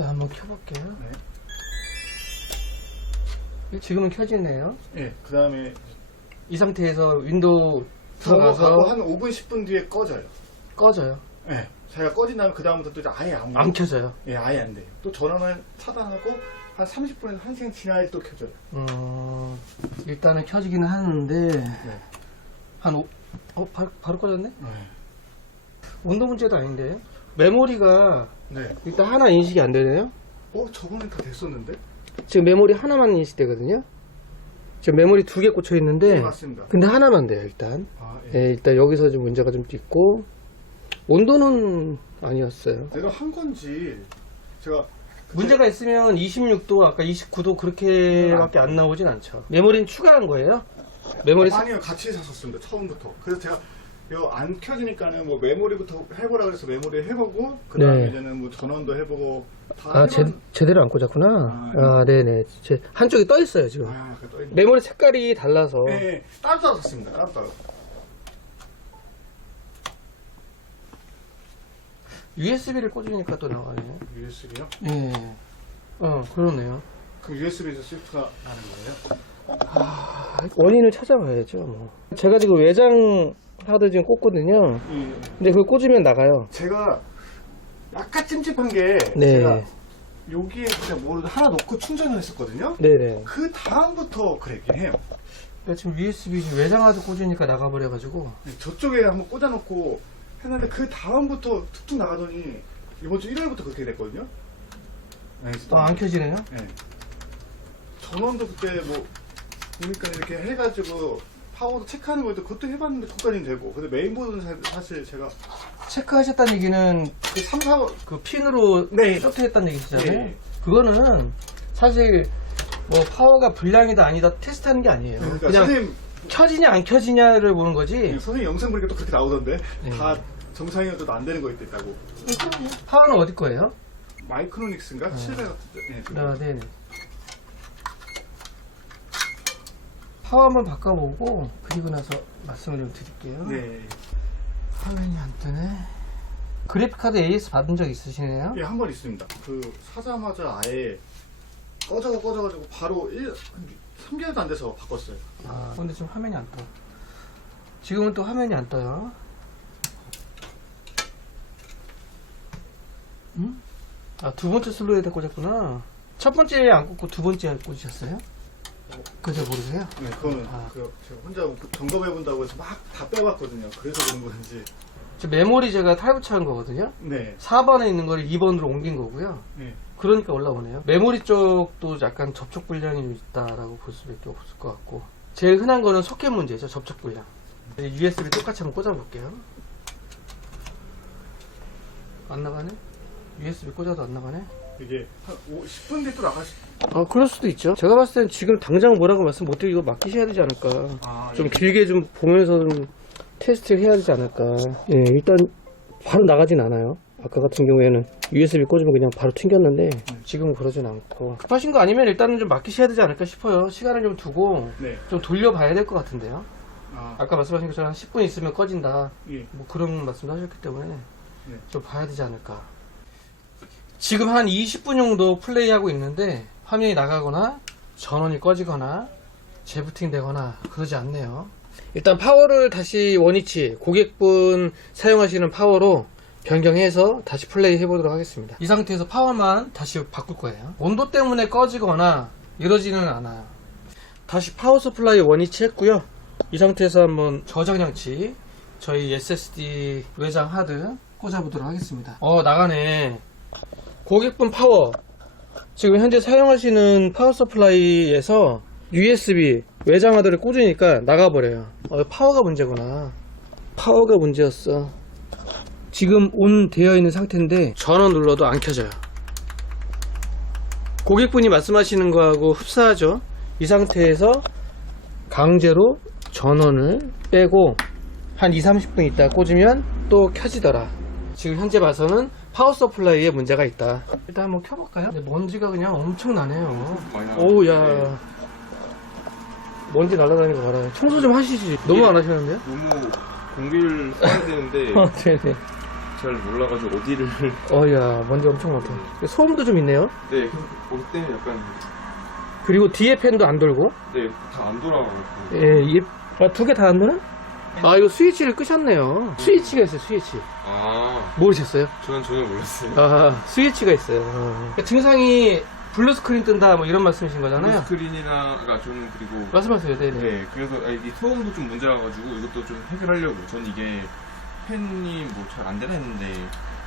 일단 한번 켜볼게요. 네. 지금은 켜지네요. 네. 그 다음에 이 상태에서 윈도우 들어가서 들어가서 한 5분 10분 뒤에 꺼져요. 꺼져요. 네. 자기가 꺼진 다음에 그 다음부터 또 아예 안 켜져요. 예, 아예 안 돼요. 또 전원을 차단하고 한 30분에서 1시간 지나야 또 켜져요. 일단은 켜지기는 하는데 네. 바로 꺼졌네? 네. 온도 문제도 아닌데 메모리가 네. 일단 하나 인식이 안 되네요. 저번에 다 됐었는데? 지금 메모리 하나만 인식되거든요. 지금 메모리 2개 꽂혀 있는데 네, 맞습니다. 근데 하나만 돼요 일단. 예. 예, 일단 여기서 좀 문제가 좀 있고 온도는 아니었어요. 내가 한 건지 제가 문제가 있으면 26도 아까 29도 그렇게밖에 안 나오진 않죠. 메모리는 추가한 거예요? 메모리 아니요, 같이 샀었습니다. 처음부터. 그래서 제가 이거 안 켜지니까는 뭐 메모리부터 해보라 그래서 메모리 해보고 그 다음에 네. 이제는 뭐 전원도 해보고 다 제대로 안 꽂았구나. 네네. 한쪽이 떠 있어요 지금. 그 떠있네. 메모리 색깔이 달라서. 네, 따로따로 샀습니다. 따로따로. USB를 꽂으니까 또 나와요. USB요? 예. 그러네요. 그럼 USB에서 스위프가 나는 거예요? 원인을 찾아봐야죠. 뭐. 제가 지금 외장 하드 지금 꽂거든요. 근데 그거 꽂으면 나가요. 제가 약간 찜찜한 게 네. 제가 여기에 그냥 뭘 하나 놓고 충전을 했었거든요. 네네. 그 다음부터 그랬긴 해요. 그러니까 지금 USB 지금 외장 하드 꽂으니까 나가버려가지고. 저쪽에 한번 꽂아놓고 했는데 그 다음부터 툭툭 나가더니 이번 주 일요일부터 그렇게 됐거든요. 네, 안 켜지네요? 네. 전원도 그때 뭐 보니까 이렇게 해가지고 파워도 체크하는 것도 그것도 해봤는데 그것까지는 되고, 근데 메인보드는 사실 제가 체크하셨다는 얘기는 그 3, 4, 그 핀으로 네. 쇼트했다는 얘기잖아요. 네. 그거는 사실 뭐 파워가 불량이다 아니다 테스트하는 게 아니에요. 그러니까 그냥 선생님, 켜지냐 안 켜지냐를 보는 거지. 선생님 영상 보니까 또 그렇게 나오던데 네. 다 정상이어도 안 되는 거 있다고. 파워는 어디 거예요? 마이크로닉스인가? 700 같은데. 네, 네네. 파워 한번 바꿔보고 그리고 나서 말씀을 좀 드릴게요. 네. 화면이 안 뜨네. 그래픽카드 AS 받은 적 있으시네요? 예, 한 번 있습니다. 그 사자마자 아예 꺼져가지고 바로 3개월도 안 돼서 바꿨어요. 근데 지금 화면이 안 떠. 지금은 또 화면이 안 떠요. 응? 두 번째 슬로에다 꽂았구나. 첫 번째 안 꽂고 두 번째 꽂으셨어요? 그저 모르세요? 네, 그거는 제가 혼자 점검해본다고 해서 막 다 빼봤거든요. 그래서 그런 건지. 지금 메모리 제가 탈부착한 거거든요. 네. 4번에 있는 거를 2번으로 옮긴 거고요. 네. 그러니까 올라오네요. 메모리 쪽도 약간 접촉 불량이 좀 있다라고 볼 수밖에 없을 것 같고, 제일 흔한 거는 소켓 문제죠. 접촉 불량. USB 똑같이 한번 꽂아볼게요. 안 나가네? USB 꽂아도 안 나가네? 이게 한 10분 뒤에 또 나가시. 그럴 수도 있죠. 제가 봤을 땐 지금 당장 뭐라고 말씀 못 드리고 이거 맡기셔야 되지 않을까. 좀 예. 길게 좀 보면서 좀 테스트를 해야 되지 않을까. 예, 일단 바로 나가진 않아요. 아까 같은 경우에는 USB 꽂으면 그냥 바로 튕겼는데 지금은 그러진 않고. 급하신 거 아니면 일단은 좀 맡기셔야 되지 않을까 싶어요. 시간을 좀 두고 네. 좀 돌려봐야 될 것 같은데요. 아, 아까 말씀하신 것처럼 한 10분 있으면 꺼진다. 예. 뭐 그런 말씀도 하셨기 때문에 네. 좀 봐야 되지 않을까. 지금 한 20분 정도 플레이하고 있는데 화면이 나가거나 전원이 꺼지거나 재부팅 되거나 그러지 않네요. 일단 파워를 다시 원위치, 고객분 사용하시는 파워로 변경해서 다시 플레이 해보도록 하겠습니다. 이 상태에서 파워만 다시 바꿀 거예요. 온도 때문에 꺼지거나 이러지는 않아요. 다시 파워 서플라이 원위치 했고요. 이 상태에서 한번 저장장치, 저희 SSD 외장 하드 꽂아보도록 하겠습니다. 나가네. 고객분 파워, 지금 현재 사용하시는 파워 서플라이에서 USB 외장 하드를 꽂으니까 나가버려요. 파워가 문제구나. 파워가 문제였어. 지금 온 되어 있는 상태인데 전원 눌러도 안 켜져요. 고객분이 말씀하시는 거하고 흡사하죠. 이 상태에서 강제로 전원을 빼고 한 2-30분 있다 꽂으면 또 켜지더라. 지금 현재 봐서는 파워 서플라이에 문제가 있다. 일단 한번 켜볼까요? 근데 먼지가 그냥 엄청 나네요. 오우, 야. 먼지 날아다니는 거 봐라. 청소 좀 하시지. 너무 안 하시는데요? 너무 공비를 써야 되는데 네네. 잘 몰라가지고 어디를 어이야, 먼지 엄청 많다. 소음도 좀 있네요. 네, 거기 때문에 약간 그리고 뒤에 팬도 안 돌고. 네, 다 안 돌아가고 예, 두 개 다 안 되나? 아, 이거 스위치를 끄셨네요. 스위치가 있어요, 스위치. 아, 모르셨어요? 저는 전혀 몰랐어요. 아, 스위치가 있어요. 그러니까 증상이 블루 스크린 뜬다, 뭐 이런 말씀이신 거잖아요. 스크린이나 저는 그리고 말씀하세요, 네네. 네, 그래서 이 소음도 좀 문제라 가지고 이것도 좀 해결하려고. 전 이게 팬이 뭐 잘 안 되나 했는데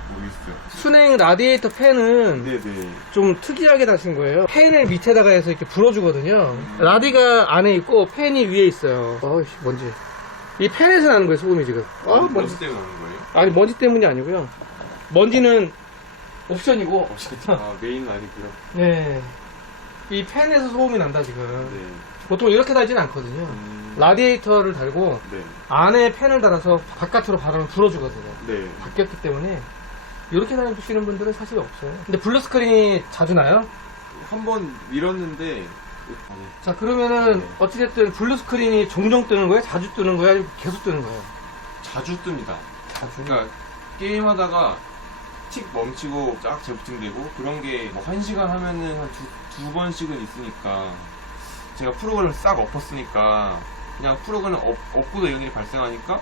모르겠어요. 순행 라디에이터 팬은 네네. 좀 특이하게 다신 거예요. 팬을 밑에다가 해서 이렇게 불어주거든요. 라디가 안에 있고 팬이 위에 있어요. 어이씨, 먼지. 이 팬에서 나는 거예요, 소음이 지금. 먼지 때문에 오는 거예요? 아니, 먼지 때문이 아니고요. 먼지는 옵션이고. 아, 메인은 아니고요. 네. 이 팬에서 소음이 난다, 지금. 네. 보통 이렇게 달진 않거든요. 라디에이터를 달고 네. 안에 팬을 달아서 바깥으로 바람을 불어주거든요. 네. 바뀌었기 때문에 이렇게 다니시는 분들은 사실 없어요. 근데 블루 스크린이 자주 나요? 한 번 밀었는데 자, 그러면은 네. 어찌됐든 블루 스크린이 종종 뜨는 거예요? 자주 뜨는 거예요? 아니면 계속 뜨는 거예요? 자주 뜹니다. 자주. 그러니까 게임하다가 틱 멈추고 쫙 재부팅되고 그런 게 뭐 1시간 하면은 한 두 번씩은 있으니까 제가 프로그램을 싹 엎었으니까 그냥 프로그램 엎고도 이런 일이 발생하니까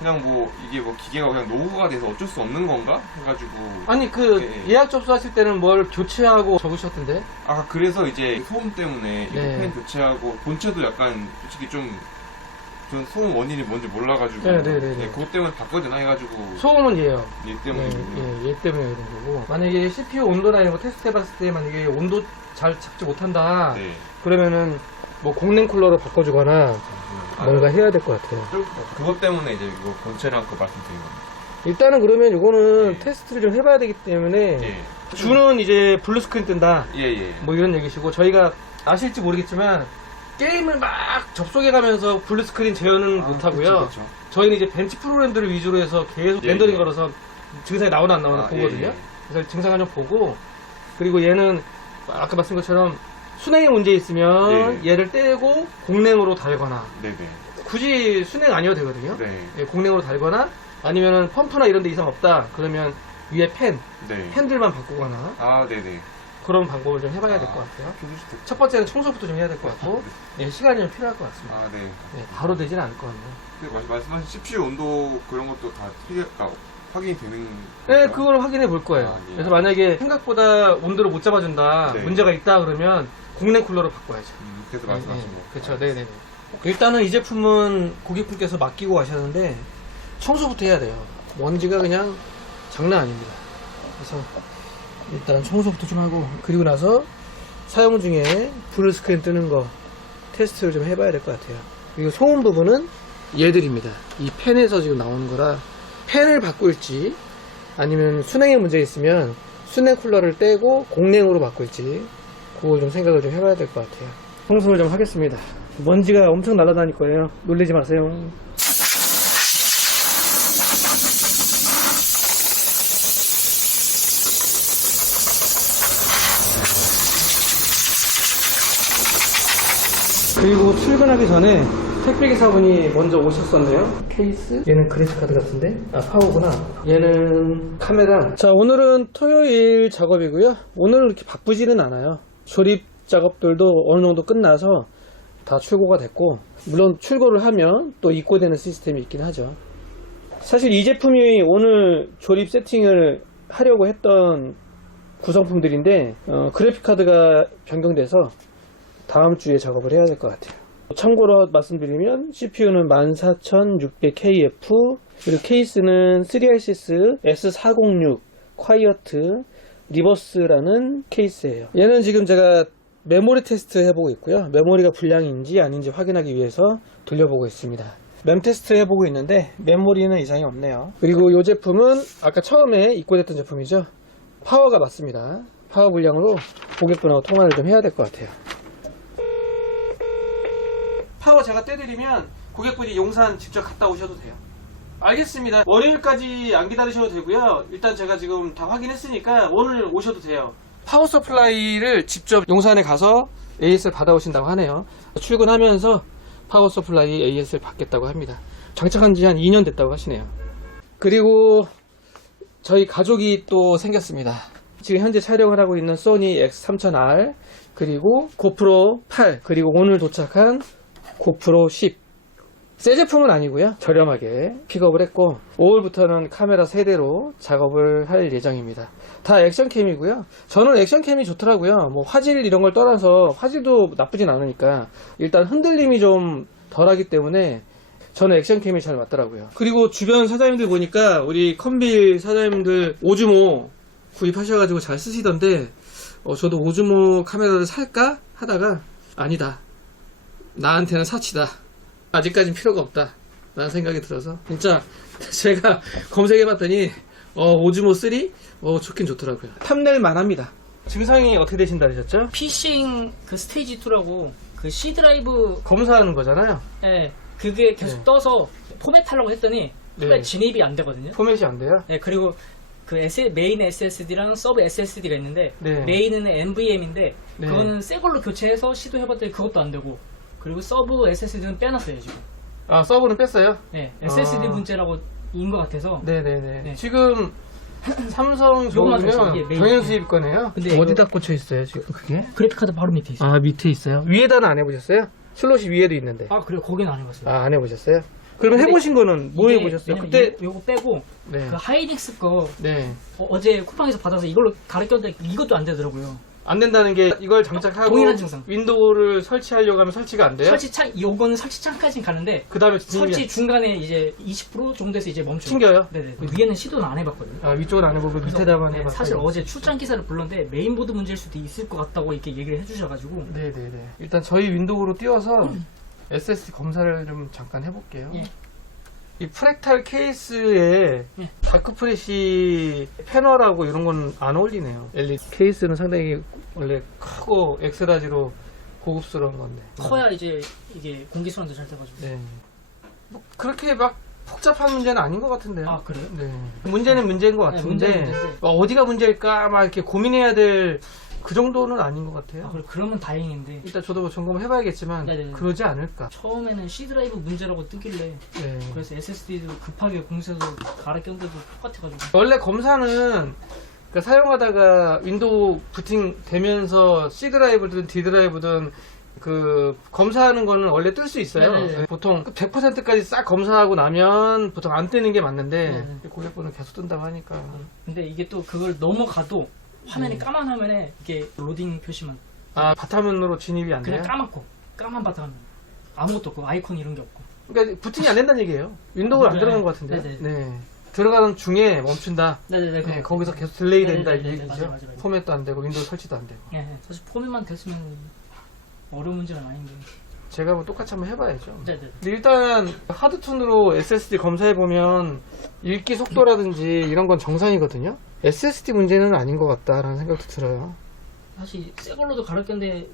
그냥 뭐 이게 뭐 기계가 그냥 노후가 돼서 어쩔 수 없는 건가 해가지고 아니, 네. 예약 접수하실 때는 뭘 교체하고 적으셨던데? 아까 그래서 이제 소음 때문에 이거 네. 팬 교체하고 본체도 약간 솔직히 전 소음 원인이 뭔지 몰라가지고 네, 그것 때문에 바꿔야 되나 해가지고 소음은 얘요. 얘 네, 때문에 얘 때문에 그런 거고. 만약에 CPU 온도나 이런 거 테스트 해봤을 때 만약에 온도 잘 잡지 못한다. 네. 그러면은 뭐 공랭 쿨러로 바꿔주거나 뭔가 해야 될 것 같아요. 그것 때문에 이제 이거 본체랑 그 말씀드린 겁니다. 일단은 그러면 이거는 네. 테스트를 좀 해봐야 되기 때문에 예. 주는 이제 블루 스크린 뜬다. 예. 뭐 이런 얘기시고 저희가 아실지 모르겠지만 게임을 막 접속해가면서 블루 스크린 제어는 못하고요. 그쵸. 저희는 이제 벤치 프로그램들을 위주로 해서 계속 예, 렌더링 예. 걸어서 증상이 나오나 안 나오나 보거든요. 예. 그래서 증상을 좀 보고 그리고 얘는 아까 말씀 것처럼 순행에 문제 있으면 예. 얘를 떼고 공랭으로 달거나 네네. 굳이 순행 아니어도 되거든요. 네. 예, 공랭으로 달거나 아니면은 펌프나 이런 데 이상 없다 그러면 위에 네. 팬들만 바꾸거나 아, 네네. 그런 방법을 좀 해봐야 될 것 같아요. 첫 번째는 청소부터 좀 해야 될 것 같고 예, 시간이 좀 필요할 것 같습니다. 아, 네. 예, 바로 되진 않을 것 같네요. 그 말씀하신 CPU 온도 그런 것도 다 확인이 되는. 네, 건가요? 그걸 확인해 볼 거예요. 아, 예. 그래서 만약에 생각보다 온도를 못 잡아준다, 네. 문제가 있다 그러면 공랭 쿨러로 바꿔야죠. 그래서 말씀하신 거. 그렇죠. 네네네. 일단은 이 제품은 고객분께서 맡기고 가셨는데 청소부터 해야 돼요. 먼지가 그냥 장난 아닙니다. 그래서 일단 청소부터 좀 하고 그리고 나서 사용 중에 블루 스크린 뜨는 거 테스트를 좀 해봐야 될 것 같아요. 그리고 소음 부분은 얘들입니다. 이 팬에서 지금 나오는 거라 팬을 바꿀지 아니면 순행에 문제 있으면 순행 쿨러를 떼고 공랭으로 바꿀지 그걸 좀 생각을 좀 해봐야 될 것 같아요. 청소를 좀 하겠습니다. 먼지가 엄청 날아다닐 거예요. 놀라지 마세요. 그리고 출근하기 전에 택배기사분이 먼저 오셨었네요. 케이스? 얘는 그래픽카드 같은데? 아, 파워구나. 얘는 카메라. 자, 오늘은 토요일 작업이고요. 오늘은 그렇게 바쁘지는 않아요. 조립 작업들도 어느 정도 끝나서 다 출고가 됐고, 물론 출고를 하면 또 입고되는 시스템이 있긴 하죠. 사실 이 제품이 오늘 조립 세팅을 하려고 했던 구성품들인데, 그래픽카드가 변경돼서 다음 주에 작업을 해야 될 것 같아요. 참고로 말씀드리면 CPU는 14600KF 그리고 케이스는 3ISIS S406 콰이어트 리버스라는 케이스예요. 얘는 지금 제가 메모리 테스트 해보고 있고요. 메모리가 불량인지 아닌지 확인하기 위해서 돌려보고 있습니다. 램 테스트 해보고 있는데 메모리는 이상이 없네요. 그리고 이 제품은 아까 처음에 입고됐던 제품이죠. 파워가 맞습니다. 파워 불량으로 고객분하고 통화를 좀 해야 될 것 같아요. 파워 제가 떼드리면 고객분이 용산 직접 갔다 오셔도 돼요. 알겠습니다. 월요일까지 안 기다리셔도 되고요. 일단 제가 지금 다 확인했으니까 오늘 오셔도 돼요. 파워 서플라이를 직접 용산에 가서 AS를 받아오신다고 하네요. 출근하면서 파워 서플라이 AS를 받겠다고 합니다. 장착한 지 한 2년 됐다고 하시네요. 그리고 저희 가족이 또 생겼습니다. 지금 현재 촬영을 하고 있는 소니 X3000R, 그리고 고프로 8, 그리고 오늘 도착한 고프로 10. 새 제품은 아니고요. 저렴하게 픽업을 했고 5월부터는 카메라 3대로 작업을 할 예정입니다. 다 액션캠이고요. 저는 액션캠이 좋더라고요. 뭐 화질 이런 걸 떠나서 화질도 나쁘진 않으니까 일단 흔들림이 좀 덜하기 때문에 저는 액션캠이 잘 맞더라고요. 그리고 주변 사장님들 보니까 우리 컴빌 사장님들 오즈모 구입하셔가지고 잘 쓰시던데 저도 오즈모 카메라를 살까 하다가 아니다. 나한테는 사치다. 아직까진 필요가 없다 라는 생각이 들어서 진짜 제가 검색해봤더니 오즈모 3? 좋긴 좋더라고요. 탐낼만 합니다. 증상이 어떻게 되신다 그러셨죠? 피싱 그 스테이지 2라고 그 C 드라이브 검사하는 거잖아요. 그게 계속 떠서 포맷 하려고 했더니 포맷 네. 진입이 안 되거든요. 포맷이 안 돼요? 그리고 그 메인 SSD랑 서브 SSD가 있는데 네. 메인은 NVM인데 네. 그거는 새 걸로 교체해서 시도해봤더니 그것도 안 되고 그리고 서브 SSD는 빼놨어요 지금. 아, 서버는 뺐어요? SSD 문제라고 인 것 같아서. 네네네. 네. 지금 삼성 요거만 있어요, 좋으면 이게 메인. 경연 수입 거네요? 근데 어디다 꽂혀 있어요 지금 그게? 그래픽카드 바로 밑에 있어요. 아, 밑에 있어요? 위에다는 안 해보셨어요? 슬롯이 위에도 있는데. 그래요? 거기는 안 해봤어요. 안 해보셨어요? 그러면 근데 해보신 거는 뭐 이게 해보셨어요? 왜냐면 그때 요거 빼고 네. 그 하이닉스 거 네. 어제 쿠팡에서 받아서 이걸로 가르쳤는데 이것도 안 되더라고요. 안 된다는 게 이걸 장착하고 동일한 증상. 윈도우를 설치하려고 하면 설치가 안 돼요? 요거는 설치창까지는 가는데 그 다음에 설치 중간에 이제 20% 정도에서 이제 멈춰요. 튕겨요? 네네. 위에는 시도는 안 해봤거든요. 아, 위쪽은 안 해보고 그래서 밑에다만 네, 해봤어요. 사실 어제 출장 기사를 불렀는데 메인보드 문제일 수도 있을 것 같다고 이렇게 얘기를 해주셔가지고. 네네네. 일단 저희 윈도우로 띄워서 SSD 검사를 좀 잠깐 해볼게요. 예. 이 프랙탈 케이스에 예. 다크프레시 패널하고 이런 건 안 어울리네요. LED 케이스는 상당히 원래 크고 엑스라지로 고급스러운 건데. 커야 이제 이게 공기 순환도 잘 돼가지고. 네. 뭐 그렇게 막 복잡한 문제는 아닌 것 같은데요. 아, 그래요? 네. 문제는 문제인 것 네, 같은데 문제는 문제인데. 어디가 문제일까 막 이렇게 고민해야 될 그 정도는 아닌 것 같아요. 그러면 다행인데. 일단 저도 뭐 점검을 해봐야겠지만 네네네. 그러지 않을까. 처음에는 C 드라이브 문제라고 뜨길래 네. 그래서 SSD도 급하게 공세서 갈아 꼈는데도 똑같아가지고. 원래 검사는 그러니까 사용하다가 윈도우 부팅 되면서 C 드라이브든 D 드라이브든 그 검사하는 거는 원래 뜰 수 있어요. 네네네. 보통 100%까지 싹 검사하고 나면 보통 안 뜨는 게 맞는데 네네. 고객분은 계속 뜬다고 하니까. 근데 이게 또 그걸 넘어가도 화면이 네. 까만 화면에 이게 로딩 표시만 아, 바탕화면으로 진입이 안 돼요? 그냥 까맣고 까만 바탕화면 아무것도 없고 아이콘 이런 게 없고. 그러니까 부팅이 안 된다는 얘기예요. 윈도우가 안 네. 들어간 것 같은데요. 네네. 네. 들어가는 중에 멈춘다. 네네네. 네, 거기서 계속 딜레이 된다 이 네네네. 얘기죠. 맞아요. 포맷도 안 되고 윈도우 설치도 안 되고. 네, 사실 포맷만 됐으면 어려운 문제는 아닌데. 제가 뭐 똑같이 한번 해봐야죠. 네네. 근데 일단 하드톤으로 SSD 검사해보면 읽기 속도라든지 이런 건 정상이거든요. SSD 문제는 아닌 것 같다라는 생각도 들어요. 사실 새 걸로도 갈았겠는데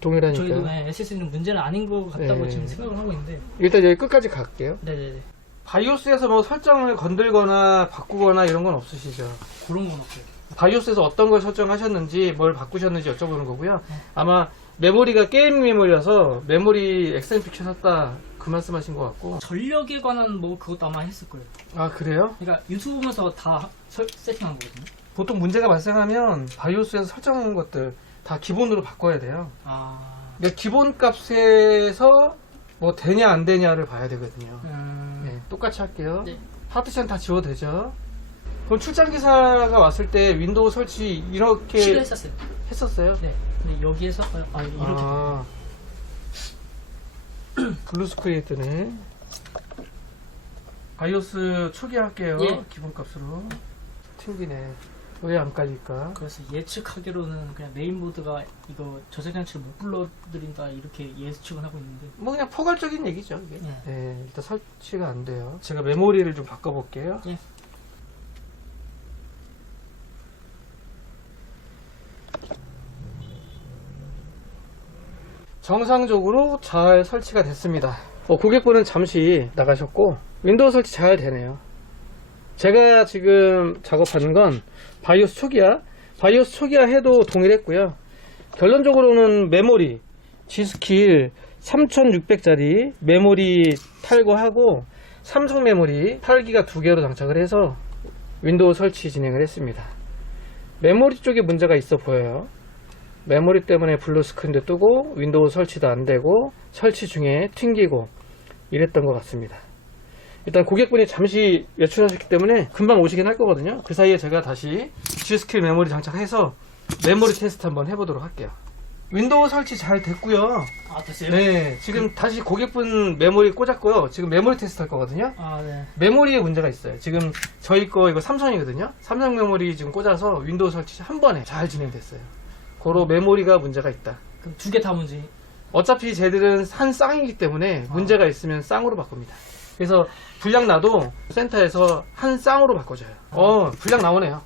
동일하니까. 저희도 SSD는 문제는 아닌 것 같다고 네. 지금 생각을 하고 있는데. 일단 여기 끝까지 갈게요. 네네네. 바이오스에서 뭐 설정을 건들거나 바꾸거나 이런 건 없으시죠? 그런 건 없어요. 바이오스에서 어떤 걸 설정하셨는지 뭘 바꾸셨는지 여쭤보는 거고요. 아마 메모리가 게임 메모리라서 메모리 XMP 샀다 그 말씀하신 것 같고. 전력에 관한 뭐 그것도 아마 했을 거예요. 아, 그래요? 그러니까 유튜브 보면서 다 세팅한 거거든요. 보통 문제가 발생하면 바이오스에서 설정한 것들 다 기본으로 바꿔야 돼요. 아. 근데 기본 값에서 뭐 되냐 안 되냐를 봐야 되거든요. 네, 똑같이 할게요. 네. 파티션 다 지워도 되죠. 그럼 출장 기사가 왔을 때 윈도우 설치 이렇게 시도했었어요. 했었어요? 네. 근데 여기에서 이렇게. 아, 블루 스크린이 뜨네. 바이오스 초기 할게요. 예. 기본 값으로. 튕기네. 왜 안 깔릴까? 그래서 예측하기로는 그냥 메인보드가 이거 저장장치를 못 불러드린다 이렇게 예측은 하고 있는데. 뭐 그냥 포괄적인 얘기죠. 이게. 네. 네, 일단 설치가 안 돼요. 제가 메모리를 좀 바꿔볼게요. 예. 정상적으로 잘 설치가 됐습니다. 고객분은 잠시 나가셨고 윈도우 설치 잘 되네요. 제가 지금 작업하는 건 바이오스 초기화. 바이오스 초기화 해도 동일했고요. 결론적으로는 메모리 G스킬 3600짜리 메모리 탈거하고 삼성 메모리 8기가 2개로 장착을 해서 윈도우 설치 진행을 했습니다. 메모리 쪽에 문제가 있어 보여요. 메모리 때문에 블루 스크린도 뜨고 윈도우 설치도 안 되고 설치 중에 튕기고 이랬던 것 같습니다. 일단 고객분이 잠시 외출하셨기 때문에 금방 오시긴 할 거거든요. 그 사이에 제가 다시 G스킬 메모리 장착해서 메모리 테스트 한번 해보도록 할게요. 윈도우 설치 잘 됐고요. 아, 됐어요? 네, 지금 다시 고객분 메모리 꽂았고요. 지금 메모리 테스트 할 거거든요. 아, 네. 메모리에 문제가 있어요. 지금 저희 거 이거 삼성이거든요. 삼성 메모리 지금 꽂아서 윈도우 설치 한 번에 잘 진행됐어요. 고로 메모리가 문제가 있다. 그럼 두 개 다 문제. 어차피 쟤들은 한 쌍이기 때문에 문제가 있으면 쌍으로 바꿉니다. 그래서 불량 나도 센터에서 한 쌍으로 바꿔줘요. 불량 나오네요.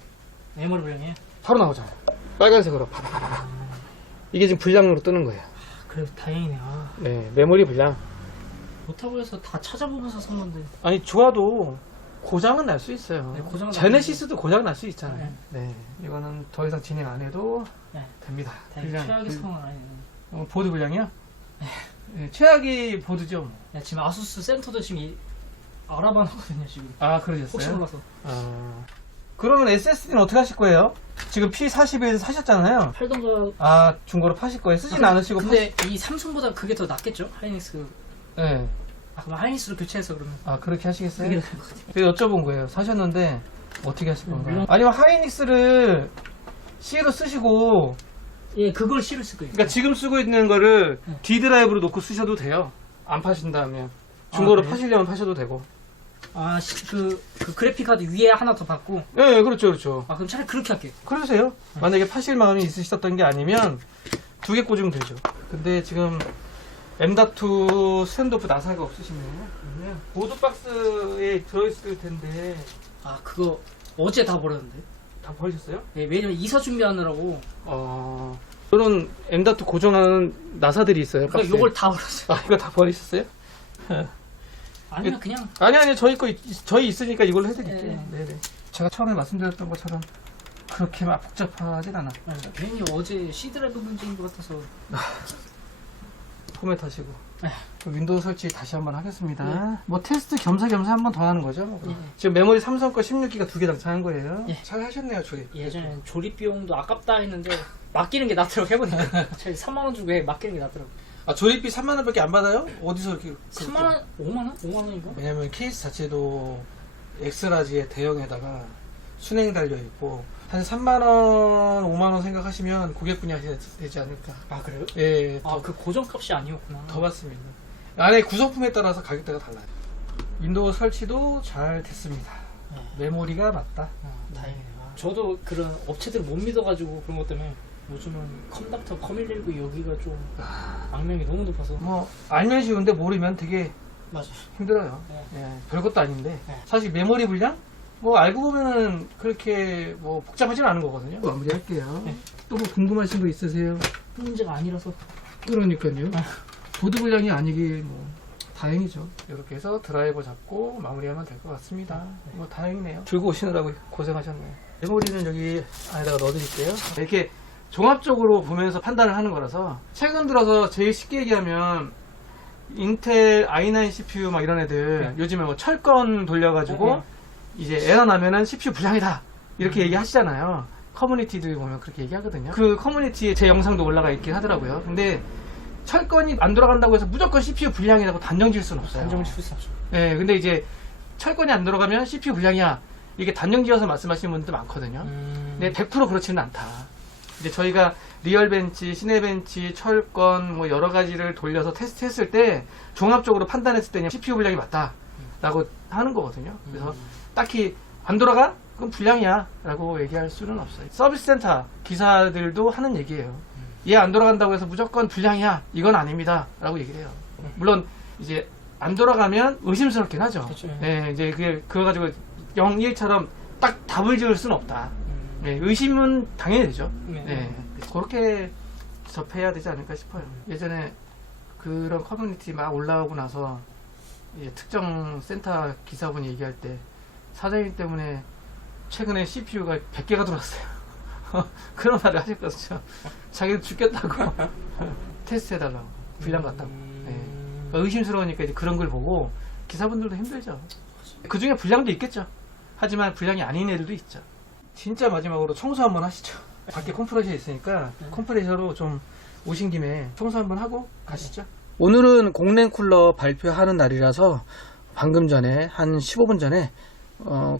메모리 불량이에요? 바로 나오잖아요. 빨간색으로 파파파파. 이게 지금 불량으로 뜨는 거예요. 그래, 다행이네. 아, 네, 메모리 불량. 좋다고 해서 다 찾아보면서 산 건데. 아니 좋아도 고장은 날 수 있어요. 네, 고장은 제네시스도 고장 날 수 있잖아요. 네, 이거는 더 이상 진행 안 해도 네. 됩니다. 다행히 최악의 상황은 아니네. 보드 불량이요? 네, 최악이 보드죠. 뭐. 야, 지금 아수스 센터도 지금 알아봐놨거든요, 지금. 아, 그러셨어요? 혹시 몰라서. 그러면 SSD는 어떻게 하실 거예요? 지금 P41에서 사셨잖아요. 팔던가. 아, 중고로 파실 거예요? 쓰진 않으시고 근데 이 삼성보다 그게 더 낫겠죠? 하이닉스. 네. 아, 그럼 하이닉스로 교체해서 그러면. 아, 그렇게 하시겠어요? 그게 나을 것 같아요. 그래서 여쭤본 거예요. 사셨는데 어떻게 하실 건가요? 아니면 하이닉스를 C로 쓰시고, 예, 그걸 C를 쓸 거예요. 그러니까 지금 쓰고 있는 거를 네. D 드라이브로 놓고 쓰셔도 돼요. 안 파신다면. 중고로 그래요? 파시려면 파셔도 되고. 아, 그 그래픽 카드 위에 하나 더 받고. 네, 그렇죠, 그렇죠. 아, 그럼 차라리 그렇게 할게요. 그러세요. 만약에 파실 마음이 있으셨던 게 아니면 두 개 꽂으면 되죠. 근데 지금 M.2 스탠드오프 나사가 없으시네요. 그러면 보드박스에 들어있을 텐데 아, 그거 어제 다 버렸는데. 다 버리셨어요? 네, 왜냐면 이사 준비하느라고. 이런 M.2 고정하는 나사들이 있어요. 그러니까 박스에. 요걸 다 버렸어요. 아, 이거 다 버리셨어요? 아니면 그냥. 아니 저희 거 저희 있으니까 이걸로 해드릴게요. 네. 네네. 제가 처음에 말씀드렸던 것처럼 그렇게 막 복잡하진 않아. 괜히 어제 C 드라이브 문제인 것 같아서. 포맷 하시고 네. 윈도우 설치 다시 한번 하겠습니다. 네. 뭐 테스트 겸사겸사 한번 더 하는 거죠. 네. 지금 메모리 삼성 거 16기가 두 개 장착한 거예요. 네. 잘 하셨네요, 조립. 예전엔 조립 비용도 아깝다 했는데 맡기는 게 낫더라고 해보니까. 차라리 3만원 주고 해 맡기는 게 낫더라고. 아, 조립비 3만 원밖에 안 받아요? 어디서 이렇게? 3만원? 5만원? 5만원인가? 왜냐면 케이스 자체도 엑스라지의 대형에다가 순행 달려 있고 한 3만 원, 5만 원 생각하시면 고객분이 하셔야 되지 않을까. 아, 그래요? 예, 아, 그 고정값이 아니었구나. 더 받습니다. 안에 구성품에 따라서 가격대가 달라요. 윈도우 설치도 잘 됐습니다. 네. 메모리가 맞다. 다행이네요. 저도 그런 업체들 못 믿어가지고 그런 것 때문에 요즘은 컴닥터 컴119 여기가 좀 악명이 너무 높아서. 뭐 알면 쉬운데 모르면 되게 맞아요. 힘들어요. 네. 예, 별것도 아닌데 네. 사실 메모리 분량 뭐 알고 보면은 그렇게 뭐 복잡하진 않은 거거든요. 마무리할게요. 네. 또 뭐 궁금하신 거 있으세요? 문제가 아니라서. 그러니까요. 보드 분량이 아니길 뭐 다행이죠. 이렇게 해서 드라이버 잡고 마무리하면 될 것 같습니다. 뭐 다행이네요. 들고 오시느라고 고생하셨네요. 메모리는 여기 안에다가 넣어드릴게요. 이렇게 종합적으로 보면서 판단을 하는 거라서 최근 들어서 제일 쉽게 얘기하면 인텔 i9 CPU 막 이런 애들 요즘에 뭐 철권 돌려가지고 이제 에러 나면은 CPU 불량이다 이렇게 얘기하시잖아요. 커뮤니티들 보면 그렇게 얘기하거든요. 그 커뮤니티에 제 영상도 올라가 있긴 하더라고요. 근데 철권이 안 돌아간다고 해서 무조건 CPU 불량이라고 단정 지을 수는 없어요. 단정을 칠 수 없죠. 네, 근데 이제 철권이 안 들어가면 CPU 불량이야. 이게 단정 지어서 말씀하시는 분들도 많거든요. 근데 100% 그렇지는 않다. 이제 저희가 리얼벤치, 시네벤치, 철권 뭐 여러 가지를 돌려서 테스트했을 때 종합적으로 판단했을 때는 CPU 불량이 맞다라고 하는 거거든요. 그래서 딱히 안 돌아가? 그럼 불량이야 라고 얘기할 수는 없어요. 서비스 센터 기사들도 하는 얘기예요. 얘 안 돌아간다고 해서 무조건 불량이야 이건 아닙니다 라고 얘기를 해요. 물론 이제 안 돌아가면 의심스럽긴 하죠. 그쵸. 네, 이제 그거 가지고 0, 1처럼 딱 답을 지을 수는 없다. 네, 의심은 당연히 되죠. 네, 그렇게 접해야 되지 않을까 싶어요. 예전에 그런 커뮤니티 막 올라오고 나서 이제 특정 센터 기사분이 얘기할 때 사장님 때문에 최근에 CPU가 100개가 들어왔어요. 그런 말을 하셨거든요. 자기도 죽겠다고 테스트 해달라고 불량 같다고. 네. 그러니까 의심스러우니까 이제 그런 걸 보고 기사분들도 힘들죠. 그 중에 불량도 있겠죠. 하지만 분량이 아닌 애들도 있죠. 진짜 마지막으로 청소 한번 하시죠. 밖에 컴프레셔 있으니까 컴프레셔로 좀 오신 김에 청소 한번 하고 가시죠. 오늘은 공랭 쿨러 발표하는 날이라서 방금 전에 한 15분 전에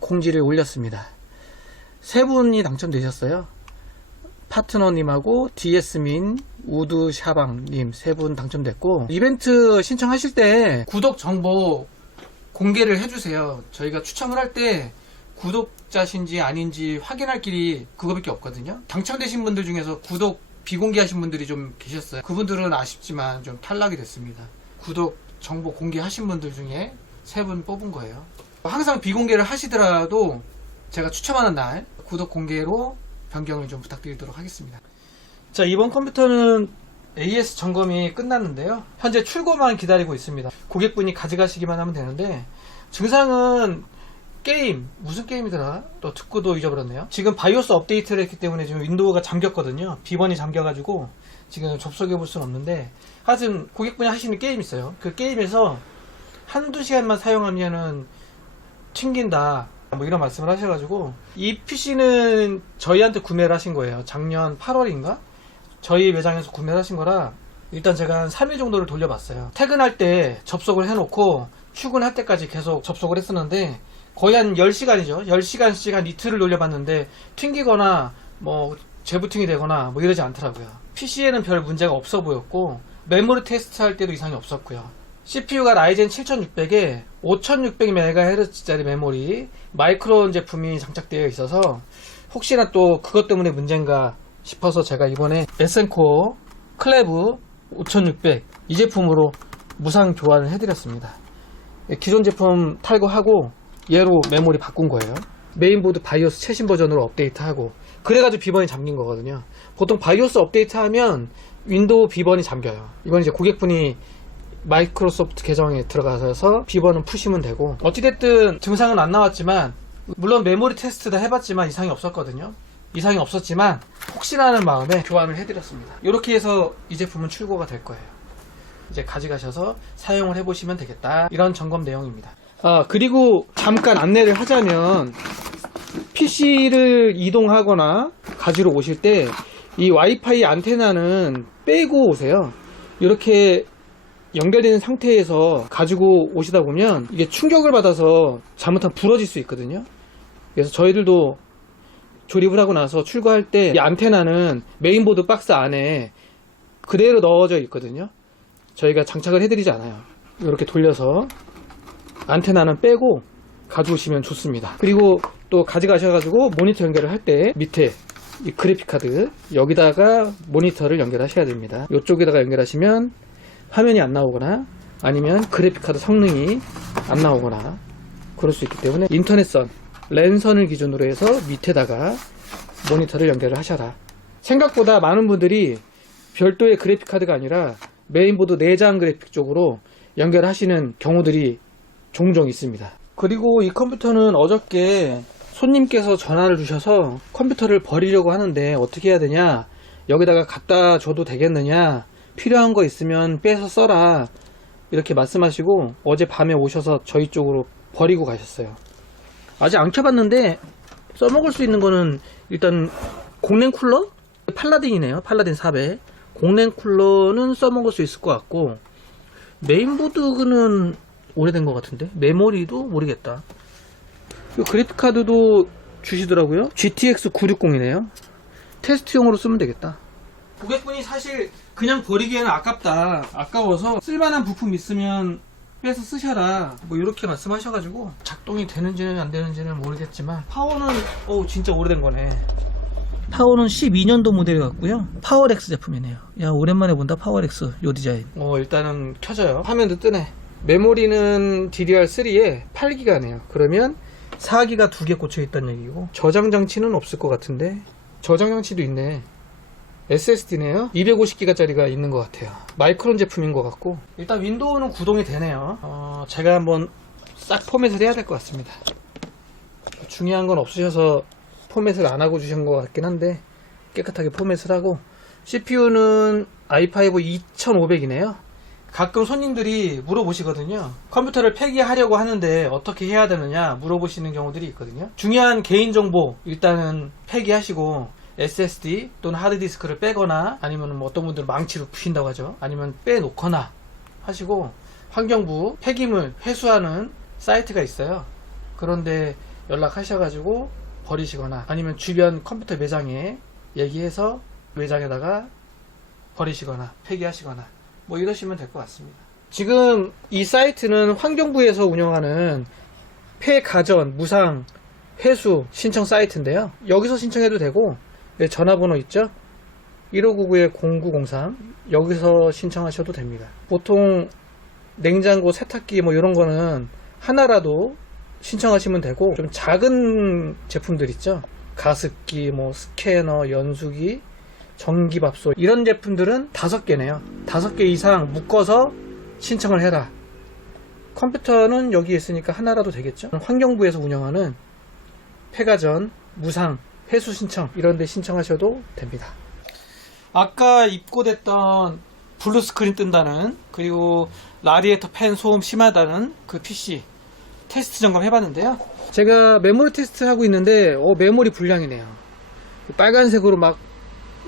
공지를 올렸습니다. 세 분이 당첨되셨어요. 파트너님하고 DS민, 우드샤방님 세 분 당첨됐고, 이벤트 신청하실 때 구독 정보 공개를 해주세요. 저희가 추첨을 할 때 구독자신지 아닌지 확인할 길이 그거밖에 없거든요. 당첨되신 분들 중에서 구독 비공개하신 분들이 좀 계셨어요. 그분들은 아쉽지만 좀 탈락이 됐습니다. 구독 정보 공개하신 분들 중에 세 분 뽑은 거예요. 항상 비공개를 하시더라도 제가 추첨하는 날 구독 공개로 변경을 좀 부탁드리도록 하겠습니다. 자, 이번 컴퓨터는 AS 점검이 끝났는데요. 현재 출고만 기다리고 있습니다. 고객분이 가져가시기만 하면 되는데, 증상은 게임, 무슨 게임이더라? 또 듣고도 잊어버렸네요. 지금 바이오스 업데이트를 했기 때문에 지금 윈도우가 잠겼거든요. 비번이 잠겨가지고 지금 접속해 볼 수는 없는데, 하여튼 고객분이 하시는 게임이 있어요. 그 게임에서 한두 시간만 사용하면은 튕긴다, 뭐 이런 말씀을 하셔가지고, 이 PC는 저희한테 구매를 하신 거예요. 작년 8월인가? 저희 매장에서 구매를 하신 거라 일단 제가 한 3일 정도를 돌려봤어요. 퇴근할 때 접속을 해놓고 출근할 때까지 계속 접속을 했었는데, 거의 한 10시간이죠. 10시간씩 한 이틀을 돌려봤는데 튕기거나 뭐 재부팅이 되거나 뭐 이러지 않더라고요. PC에는 별 문제가 없어 보였고, 메모리 테스트 할 때도 이상이 없었고요. CPU가 라이젠 7600에 5600MHz짜리 메모리 마이크론 제품이 장착되어 있어서 혹시나 또 그것 때문에 문제인가 싶어서 제가 이번에 에센코어 클레브 5600 이 제품으로 무상 교환을 해드렸습니다. 기존 제품 탈거하고 얘로 메모리 바꾼 거예요. 메인보드 바이오스 최신 버전으로 업데이트하고, 그래가지고 비번이 잠긴 거거든요. 보통 바이오스 업데이트하면 윈도우 비번이 잠겨요. 이건 이제 고객분이 마이크로소프트 계정에 들어가서 비번은 푸시면 되고, 어찌됐든 증상은 안 나왔지만, 물론 메모리 테스트 다 해봤지만 이상이 없었거든요. 이상이 없었지만 혹시나 하는 마음에 교환을 해드렸습니다. 이렇게 해서 이 제품은 출고가 될 거예요. 이제 가져가셔서 사용을 해보시면 되겠다, 이런 점검 내용입니다. 그리고 잠깐 안내를 하자면, PC를 이동하거나 가지러 오실 때 이 와이파이 안테나는 빼고 오세요. 이렇게 연결되는 상태에서 가지고 오시다 보면 이게 충격을 받아서 잘못하면 부러질 수 있거든요. 그래서 저희들도 조립을 하고 나서 출고할 때 이 안테나는 메인보드 박스 안에 그대로 넣어져 있거든요. 저희가 장착을 해드리지 않아요. 이렇게 돌려서 안테나는 빼고 가져오시면 좋습니다. 그리고 또 가져가셔가지고 모니터 연결을 할 때 밑에 이 그래픽카드 여기다가 모니터를 연결하셔야 됩니다. 이쪽에다가 연결하시면 화면이 안 나오거나 아니면 그래픽카드 성능이 안 나오거나 그럴 수 있기 때문에 인터넷선, 랜선을 기준으로 해서 밑에다가 모니터를 연결을 하셔라. 생각보다 많은 분들이 별도의 그래픽카드가 아니라 메인보드 내장 그래픽 쪽으로 연결하시는 경우들이 종종 있습니다. 그리고 이 컴퓨터는 어저께 손님께서 전화를 주셔서 컴퓨터를 버리려고 하는데 어떻게 해야 되냐, 여기다가 갖다 줘도 되겠느냐, 필요한 거 있으면 빼서 써라, 이렇게 말씀하시고 어제 밤에 오셔서 저희 쪽으로 버리고 가셨어요. 아직 안 켜봤는데 써먹을 수 있는 거는 일단 공랭 쿨러? 팔라딘이네요. 팔라딘 400 공랭 쿨러는 써먹을 수 있을 것 같고, 메인보드는 오래된 것 같은데 메모리도 모르겠다. 그래픽카드도 주시더라고요. GTX 960이네요. 테스트용으로 쓰면 되겠다. 고객분이 사실 그냥 버리기에는 아깝다, 아까워서 쓸만한 부품 있으면 빼서 쓰셔라, 뭐 이렇게 말씀하셔가지고 작동이 되는지는 안 되는지는 모르겠지만, 파워는 진짜 오래된 거네. 파워는 12년도 모델 같고요. 파워렉스 제품이네요. 야, 오랜만에 본다, 파워렉스 요 디자인. 일단은 켜져요. 화면도 뜨네. 메모리는 DDR3에 8기가네요. 그러면 4기가 2개 꽂혀 있다는 얘기고, 저장 장치는 없을 것 같은데, 저장 장치도 있네. SSD네요. 250기가짜리가 있는 것 같아요. 마이크론 제품인 것 같고, 일단 윈도우는 구동이 되네요. 제가 한번 싹 포맷을 해야 될 것 같습니다. 중요한 건 없으셔서 포맷을 안 하고 주신 것 같긴 한데 깨끗하게 포맷을 하고, CPU는 i5 2500이네요. 가끔 손님들이 물어보시거든요. 컴퓨터를 폐기하려고 하는데 어떻게 해야 되느냐 물어보시는 경우들이 있거든요. 중요한 개인정보 일단은 폐기하시고 SSD 또는 하드디스크를 빼거나 아니면 뭐 어떤 분들은 망치로 부신다고 하죠. 아니면 빼놓거나 하시고 환경부 폐기물 회수하는 사이트가 있어요. 그런데 연락하셔가지고 버리시거나 아니면 주변 컴퓨터 매장에 얘기해서 매장에다가 버리시거나 폐기하시거나 뭐 이러시면 될 것 같습니다. 지금 이 사이트는 환경부에서 운영하는 폐가전 무상 회수 신청 사이트인데요. 여기서 신청해도 되고 전화번호 있죠? 1599-0903 여기서 신청하셔도 됩니다. 보통 냉장고, 세탁기 뭐 이런 거는 하나라도 신청하시면 되고 좀 작은 제품들 있죠? 가습기, 뭐 스캐너, 연수기, 전기밥솥 이런 제품들은 5개네요. 5개 이상 묶어서 신청을 해라. 컴퓨터는 여기 있으니까 하나라도 되겠죠? 환경부에서 운영하는 폐가전, 무상, 회수 신청 이런 데 신청하셔도 됩니다. 아까 입고됐던 블루 스크린 뜬다는 그리고 라디에이터 팬 소음 심하다는 그 PC 테스트 점검 해봤는데요. 제가 메모리 테스트 하고 있는데 메모리 불량이네요. 빨간색으로 막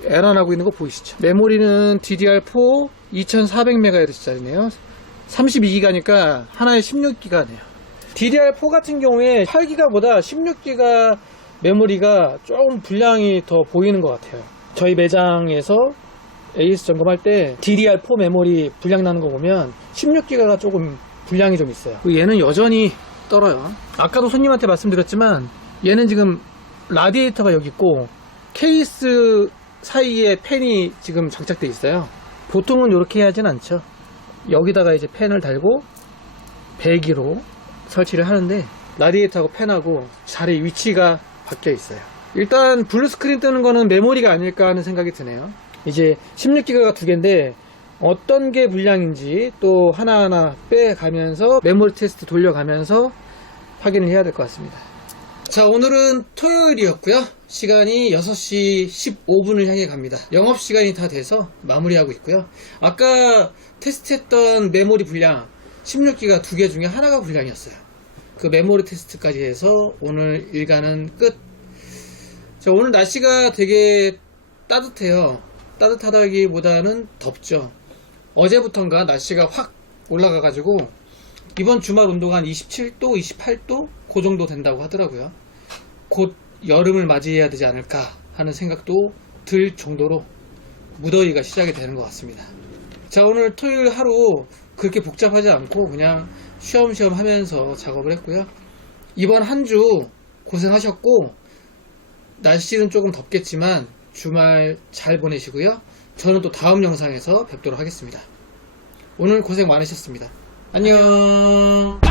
에러 나고 있는 거 보이시죠? 메모리는 DDR4 2400MHz짜리네요. 32기가니까 하나에 16기가네요. DDR4 같은 경우에 8기가보다 16기가 메모리가 조금 불량이 더 보이는 것 같아요. 저희 매장에서 AS 점검할 때 DDR4 메모리 불량 나는 거 보면 16기가가 조금 불량이 좀 있어요. 얘는 여전히 떨어요. 아까도 손님한테 말씀드렸지만 얘는 지금 라디에이터가 여기 있고 케이스 사이에 팬이 지금 장착되어 있어요. 보통은 이렇게 하진 않죠. 여기다가 이제 팬을 달고 배기로 설치를 하는데 라디에이터하고 팬하고 자리 위치가 바뀌어 있어요. 일단 블루 스크린 뜨는 거는 메모리가 아닐까 하는 생각이 드네요. 이제 16기가가 2개인데 어떤 게 불량인지 또 하나하나 빼가면서 메모리 테스트 돌려가면서 확인을 해야 될 것 같습니다. 자, 오늘은 토요일이었고요. 시간이 6시 15분을 향해 갑니다. 영업시간이 다 돼서 마무리하고 있고요. 아까 테스트했던 메모리 불량 16기가 2개 중에 하나가 불량이었어요. 그 메모리 테스트까지 해서 오늘 일과는 끝. 자, 오늘 날씨가 되게 따뜻해요. 따뜻하다기보다는 덥죠. 어제부턴가 날씨가 확 올라가가지고 이번 주말 온도가 한 27도, 28도 그 정도 된다고 하더라고요. 곧 여름을 맞이해야 되지 않을까 하는 생각도 들 정도로 무더위가 시작이 되는 것 같습니다. 자, 오늘 토요일 하루 그렇게 복잡하지 않고 그냥 쉬엄쉬엄 하면서 작업을 했고요. 이번 한 주 고생하셨고 날씨는 조금 덥겠지만 주말 잘 보내시고요. 저는 또 다음 영상에서 뵙도록 하겠습니다. 오늘 고생 많으셨습니다. 안녕.